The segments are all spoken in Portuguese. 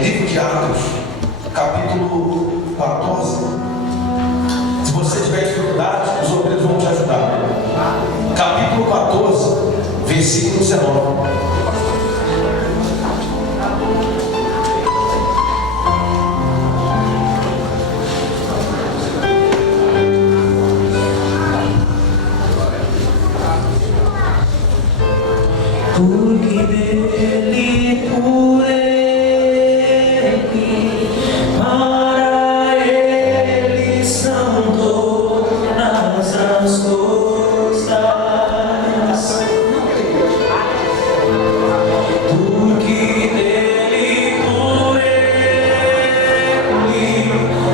Livro de Atos, capítulo 14. Se você tiver dificuldade, os obreiros vão te ajudar. Capítulo 14, versículo 19. Porque dele, por ele, para ele são todas as coisas. Porque dele, por ele,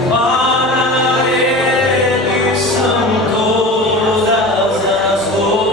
para ele são todas as coisas.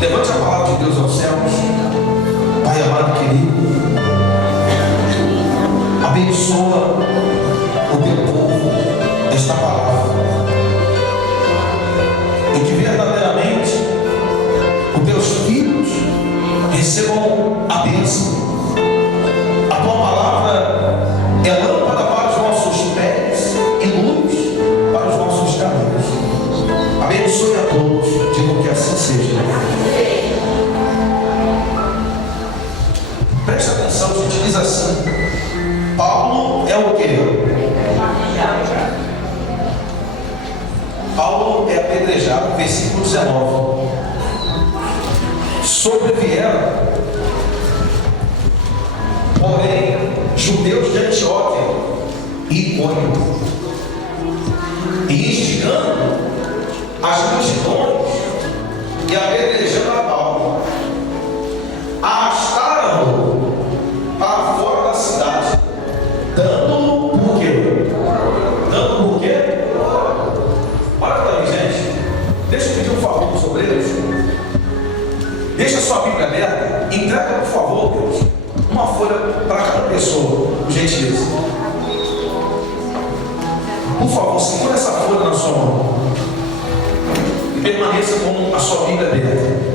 Levante a palavra de Deus aos céus. Pai amado, querido, abençoa o teu povo esta palavra, e que verdadeiramente os teus filhos recebam a bênção. A tua palavra é lâmpada para os nossos pés e luz para os nossos caminhos. Abençoe a todos, digo que assim seja. Preste atenção, gente, diz assim: Paulo é o quê? Paulo é apedrejado, versículo 19. Sobrevieram, porém, judeus de Antioquia e Icônio, e instigando as multidões e apedrejando a Paulo, arrastaram-no para fora da cidade, dando-no por quê? Dando por quê? Olha para mim, gente. Deixa eu pedir um favor para os obreiros. Deixa a sua Bíblia aberta. Entrega, por favor, Deus, uma folha para cada pessoa, por gentileza. Por favor, segura essa folha na sua mão e permaneça com a sua Bíblia aberta.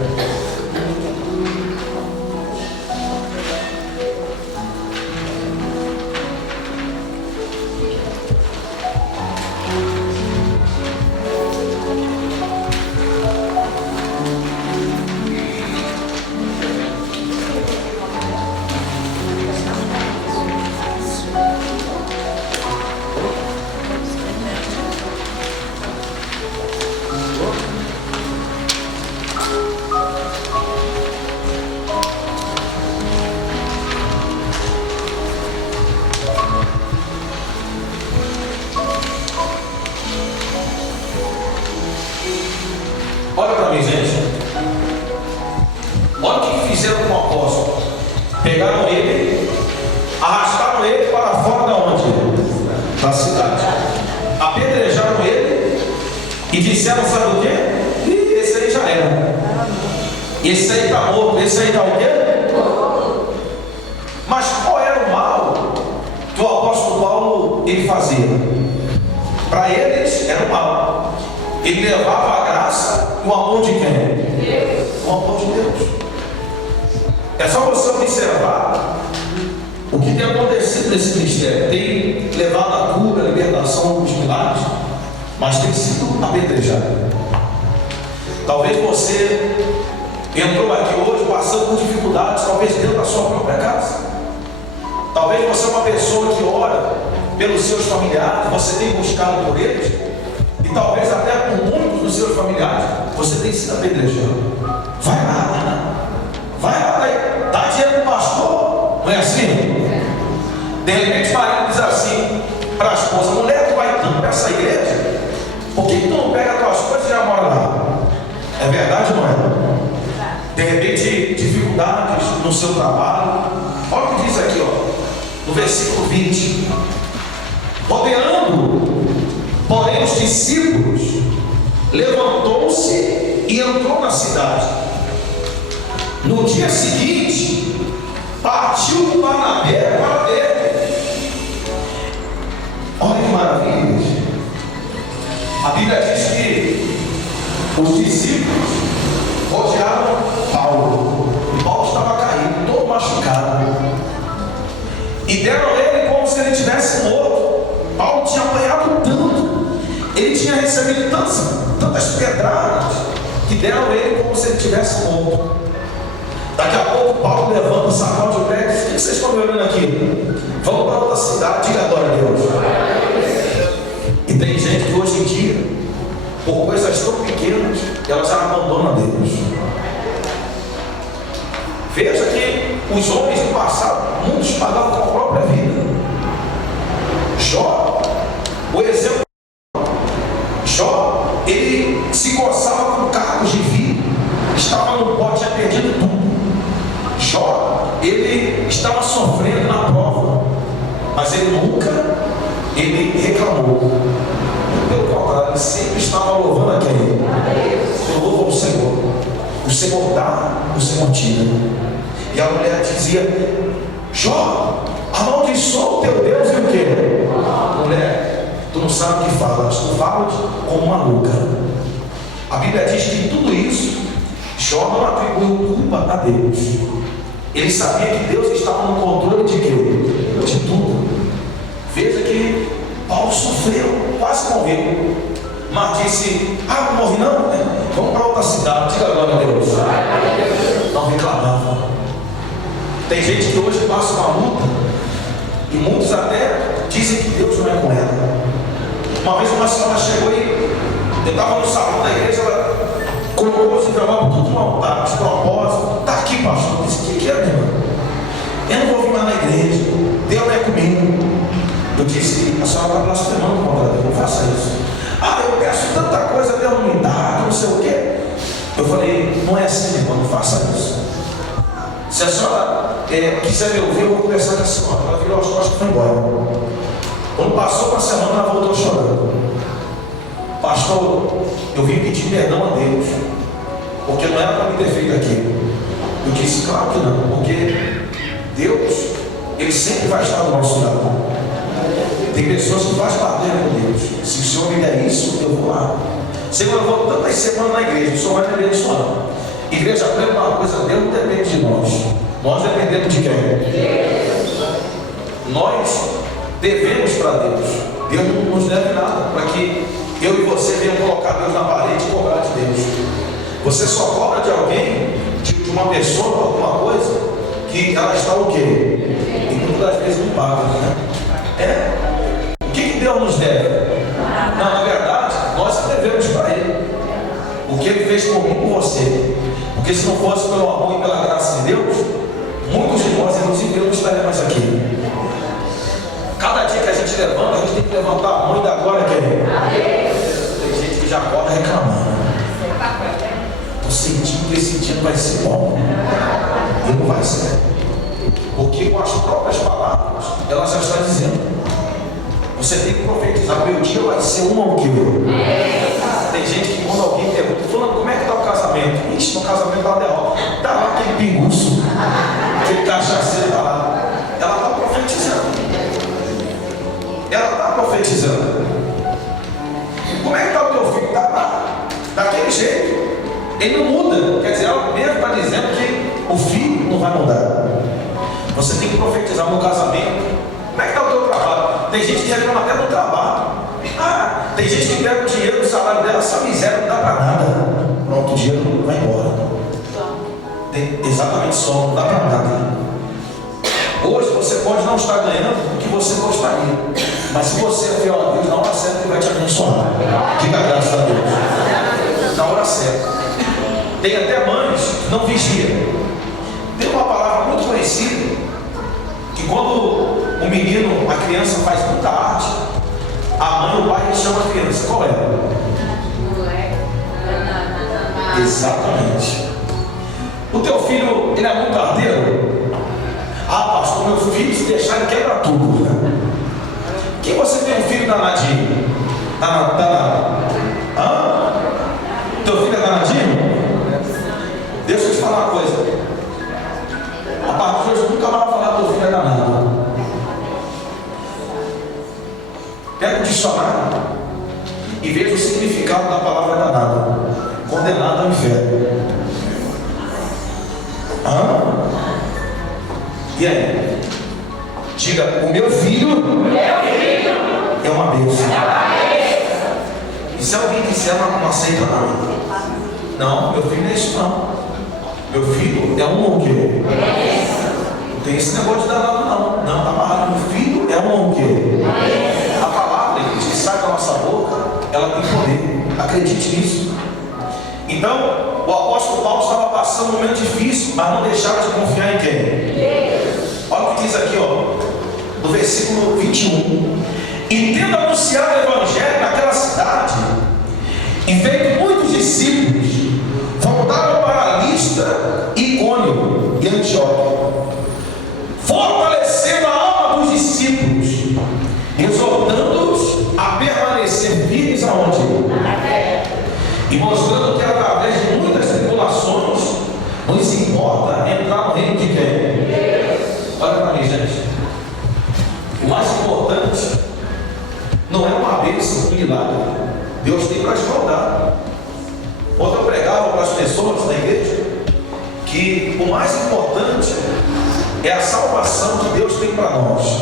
Olha para mim, gente. Olha o que fizeram com o apóstolo. Pegaram ele, arrastaram ele para fora da onde? Da cidade. Apedrejaram ele e disseram, sabe o quê? Esse aí já era. Esse aí está morto. Esse aí está o quê? Mas qual era o mal que o apóstolo Paulo ele fazia? Para eles era o mal. Ele levava a graça e o amor de quem? Deus. O amor de Deus. É só você observar o que tem acontecido nesse ministério. Tem levado a cura, a libertação dos milagres, mas tem sido apedrejado. Talvez você entrou aqui hoje passando por dificuldades, talvez dentro da sua própria casa. Talvez você é uma pessoa que ora pelos seus familiares, você tem buscado por eles, e talvez até por muitos dos seus familiares você tem sido apedrejado. Vai lá, De repente o marido diz assim para a esposa: mulher, tu vai tanto para essa igreja, por que tu não pega as tuas coisas e já mora lá? É verdade ou não é? De repente, dificuldades no seu trabalho. Olha o que diz aqui, ó, no versículo 20: rodeando, porém, os discípulos, levantou-se e entrou na cidade. No dia seguinte, partiu Barnabé para Derbe. Olha que maravilha. A Bíblia diz que os discípulos rodearam Paulo. E Paulo estava caído, todo machucado. E deram ele como se ele tivesse morto. Paulo tinha apanhado tanto, ele tinha recebido tantas pedradas, que deram ele como se ele tivesse morto. Daqui a pouco Paulo levanta, sacode o pé e diz: o que vocês estão me olhando aqui? Vamos para outra cidade, diga glória a Deus. E tem gente que hoje em dia, por coisas tão pequenas, ela já abandona Deus. Veja que os homens do passado, muitos pagavam com a própria vida. Jó, o exemplo, Jó, ele se coçava com cargos de vida, estava no pote, tinha perdido tudo. Jó, ele estava sofrendo na prova, mas ele nunca reclamou. Pelo contrário, ele sempre estava louvando a quem? Eu louvo ao Senhor. O Senhor dá, o Senhor tira. E a mulher dizia: Jó, amaldiçoa o teu Deus e o quê? Mulher, tu não sabe o que falas, tu falas como maluca. A Bíblia diz que tudo isso, Jó não atribuiu culpa a Deus. Ele sabia que Deus estava no controle de quê? De tudo. Veja que Paulo sofreu, quase morreu, mas disse: não morri não, vamos para outra cidade, diga glória a Deus. Não reclamava. Tem gente que hoje passa uma luta, e muitos até dizem que Deus não é com ela. Uma vez uma senhora chegou e eu estava no salão da igreja, ela colocou os envelopes tudo no altar, de propósito. Está aqui, pastor. Eu disse: o que é, minha irmã? Eu não vou vir mais na igreja, Deus é comigo. Eu disse: a senhora está blasfemando contra Deus, não faça isso. Eu peço tanta coisa, Deus não me dá, não sei o quê. Eu falei: não é assim, minha irmã, não faça isso. Se a senhora quiser me ouvir, eu vou conversar com a senhora. Ela virou as costas e foi embora. Quando passou uma semana, ela voltou chorando: pastor, eu vim pedir perdão a Deus, porque não era para me ter feito aquilo. Eu disse: claro que não, porque Deus, Ele sempre vai estar do nosso lado. Tem pessoas que fazem barulho com Deus. Se o Senhor me der isso, eu vou lá. Senhor, eu vou tantas semanas na igreja, o Senhor vai me abençoar. Igreja, aprenda uma coisa: Deus não depende de nós. Nós dependemos de quem? Nós devemos para Deus. Deus não nos deve nada para que eu e você venham colocar Deus na parede e cobrar de Deus. Você só cobra de alguém, de uma pessoa, alguma coisa, que ela está o quê? E muitas das vezes não paga, né? O que Deus nos deve? Não, na verdade, nós devemos para Ele. O que Ele fez por mim e por você. Porque se não fosse pelo amor e pela graça de Deus, muitos de nós, inclusive eu, não estaríamos aqui. Cada dia que a gente levanta, a gente tem que levantar a mão e dar glória a quem? Tem gente que já acorda reclamando: estou sentindo que esse dia não vai ser bom. E não vai ser. Porque com as próprias palavras, ela já está dizendo. Você tem que profetizar: meu dia vai ser um ao quê? Tem gente que quando alguém pergunta: fulano, como é que está o casamento? Ixi, no casamento está derrota. Está lá aquele pinguço, aquele cachaceiro está lá. Ela está profetizando. Ela está profetizando. Como é que está o teu filho? Está lá, daquele jeito. Ele não muda. Quer dizer, ela mesmo está dizendo que o filho não vai mudar. Você tem que profetizar no casamento. Como é que está o teu trabalho? Tem gente que reclama até do trabalho. Tem gente que pega o dinheiro do salário dela, essa miséria não dá para nada. Pronto, o dinheiro vai embora. Exatamente, só não dá para nada. Hoje você pode não estar ganhando o que você gostaria, mas se você é fiel a Deus, na hora certa Ele vai te abençoar. Diga graças a Deus. Na hora certa. Tem até mães que não vigiam. Tem uma palavra muito conhecida, que quando o menino, a criança faz muita arte, a mãe ou o pai chama a criança. Qual é? Exatamente. O teu filho, ele é muito arteiro? Ah, pastor, meu filho, se deixar, ele quebra tudo. Quem você tem um filho danadinho? Danado? Hã? Teu filho é danadinho? Deixa eu te falar uma coisa. A partir de hoje, nunca mais vai falar que teu filho é danado. Pega o dicionário e veja o significado da palavra danado. Condenado ao inferno. Hã? E aí? Diga, o meu filho é uma bênção. E se alguém disser, não aceita não. Não, meu filho não é isso não. Meu filho é um o quê? Não tem esse negócio de danado não. Não, tá amarrado. Meu filho é um o quê? A palavra que sai da nossa boca, ela tem poder. Acredite nisso. Então, o apóstolo Paulo estava passando um momento difícil, mas não deixava de confiar em quem? Olha o que diz aqui, ó, no versículo 21. E tendo anunciado o evangelho naquela cidade, e feito muitos discípulos, voltaram para Listra, Icônio e Antioquia, fortalecendo a alma dos discípulos, exortando-os a permanecer firmes aonde? E mostrando que através de muitas tribulações nos importa entrar no reino de quem? Olha para mim, gente. O mais importante não é uma bênção, um milagre. Deus tem para te voltar. Ontem eu pregava para as pessoas da igreja que o mais importante é a salvação que Deus tem para nós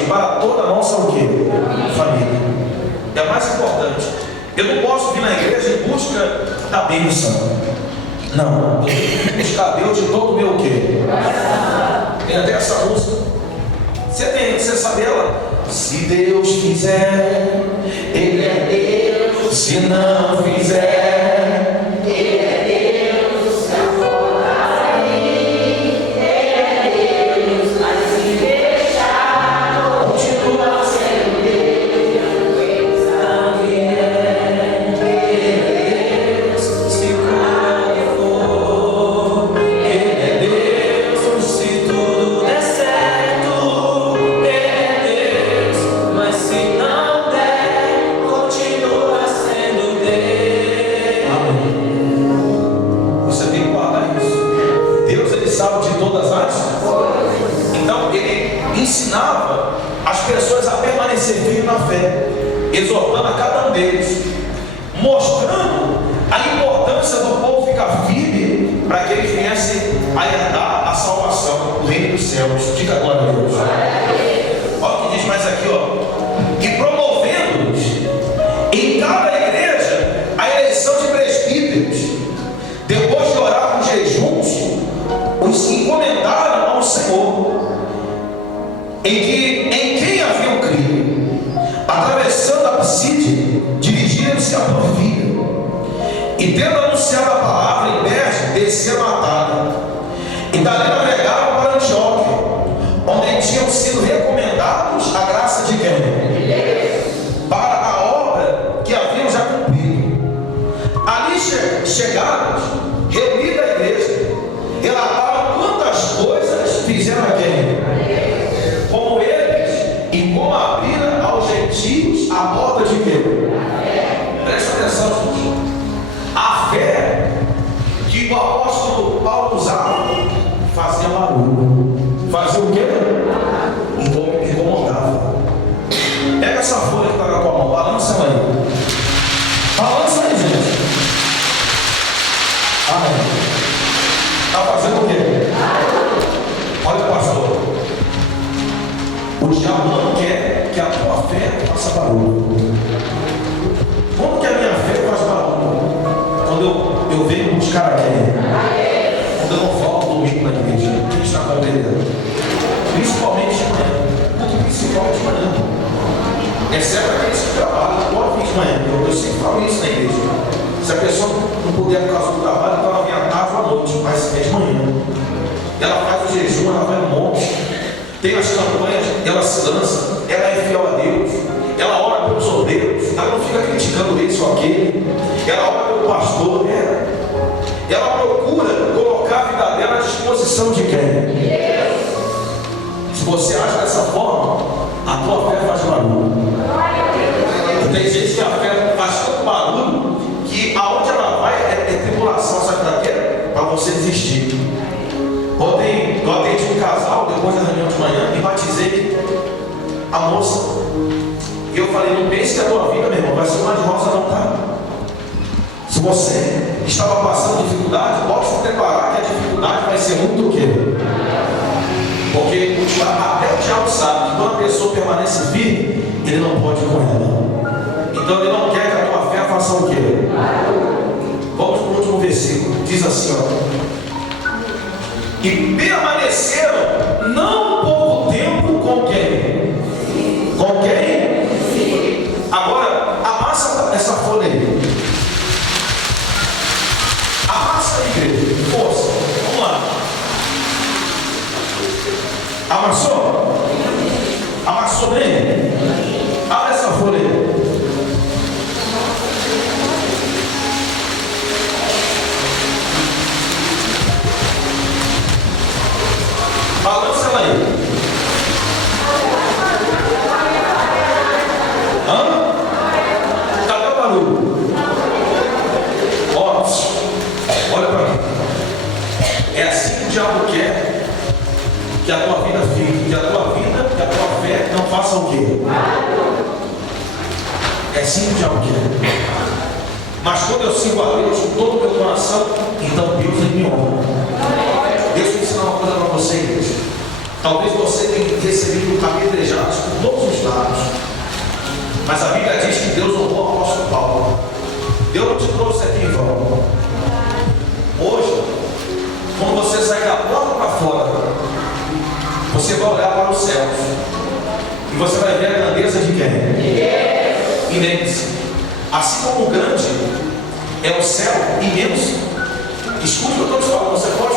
e para toda a nossa o quê? Família. É o mais importante. Eu não posso vir na igreja em busca da bênção. Não, eu tenho que buscar Deus de todo o meu o quê? Tem até essa música. Você sabe ela? Se Deus fizer, Ele é Deus. Se não fizer, Ele é Deus. Se for para mim, Ele é Deus. Mas se deixar, continua sendo Deus. Sabe, Ele é Deus. Se quando for, Ele é Deus. Se tudo der certo, Ele é Deus. Mas se não der, continua sendo Deus. Amém. Você tem que guardar isso. Deus, Ele sabe de todas as coisas. Então, Ele ensinava as pessoas a permanecer firmes na fé, exortando a cada um deles, mostrando a importância do povo ficar firme para que eles viessem a herdar a salvação, o reino dos céus. Diga glória a Deus. Olha o que diz mais aqui, ó. E promovendo-nos em cada igreja a eleição de presbíteros, depois de orar com jejuns, os encomendaram ao Senhor, em quem haviam crido. Atravessando a Psídia, dirigiram-se a Panfilha, e tendo anunciado a palavra em Perge, desceram a Atalha, e dali navegaram para Antioquia, onde tinham sido recomendados a graça de quem? Para a obra que haviam já cumprido. Ali chegados, reunida a igreja, relataram quantas coisas fizeram a quem? Como eles e como abriram aos gentios a porta de quê? Presta atenção, gente. A fé que o apóstolo Paulo usava fazia barulho. Fazia o quê? Incomodava. Pega essa folha que está na tua mão, balança ela aí. Balança aí, gente. Amém. Está fazendo o quê? Olha, pastor. O diabo não quer que a tua fé faça barulho. Como que a minha fé faz barulho? Quando eu venho buscar a quem? Quando eu não volto domingo na igreja, quem está compreendendo? Principalmente de manhã. Principalmente de manhã. Exceto aqueles que trabalham, pode vir de manhã. Eu sempre falo isso na igreja. Se a pessoa não puder por causa do trabalho, então ela vem à tarde ou à noite, mas é de manhã. Ela faz o jejum, ela vai no monte. tem as campanhas, ela se lança, ela é fiel a Deus, ela ora pelos obreiros, ela não fica criticando esse ou aquele, ela ora pelo pastor, ela procura colocar a vida dela à disposição de quem? Se você age dessa forma, a tua fé faz barulho. E tem gente que a fé faz tanto barulho que aonde ela vai é tribulação, sabe para quê? Para você desistir. Ontem eu atendi um casal, depois da reunião de manhã, e batizei a moça. E eu falei, não pense que a tua vida, meu irmão, vai ser uma de rosa, não, tá? Se você estava passando dificuldade, pode se preparar que a dificuldade vai ser muito o quê? Porque até o diabo sabe que quando a pessoa permanece firme, ele não pode ir com ela. Então ele não quer que a tua fé faça o quê? Vamos para o último versículo. Diz assim, ó. E permaneceram não pouco tempo com quem? Com quem? Agora, amassa essa folha aí. Amassa aí, igreja. Força. Vamos lá. Amassou? Amassou bem? Abre essa folha aí. Balança ela aí. Hã? Cadê o barulho? Ó, olha para mim. É assim que o diabo quer que a tua vida fique, que a tua vida, que a tua fé não faça o quê? É assim que o diabo quer. Mas quando eu sirvo a Deus com todo o meu coração, então Deus me honra. Deixa eu ensinar uma coisa para vocês. Talvez você tenha recebido apedrejados por todos os lados. Mas a Bíblia diz que Deus honrou o apóstolo Paulo. Deus não te trouxe aqui em vão. Hoje, quando você sair da porta para fora, você vai olhar para os céus. E você vai ver a grandeza de quem? E lembre-se, assim como o grande é o céu imenso, escute o que eu estou te falando, você pode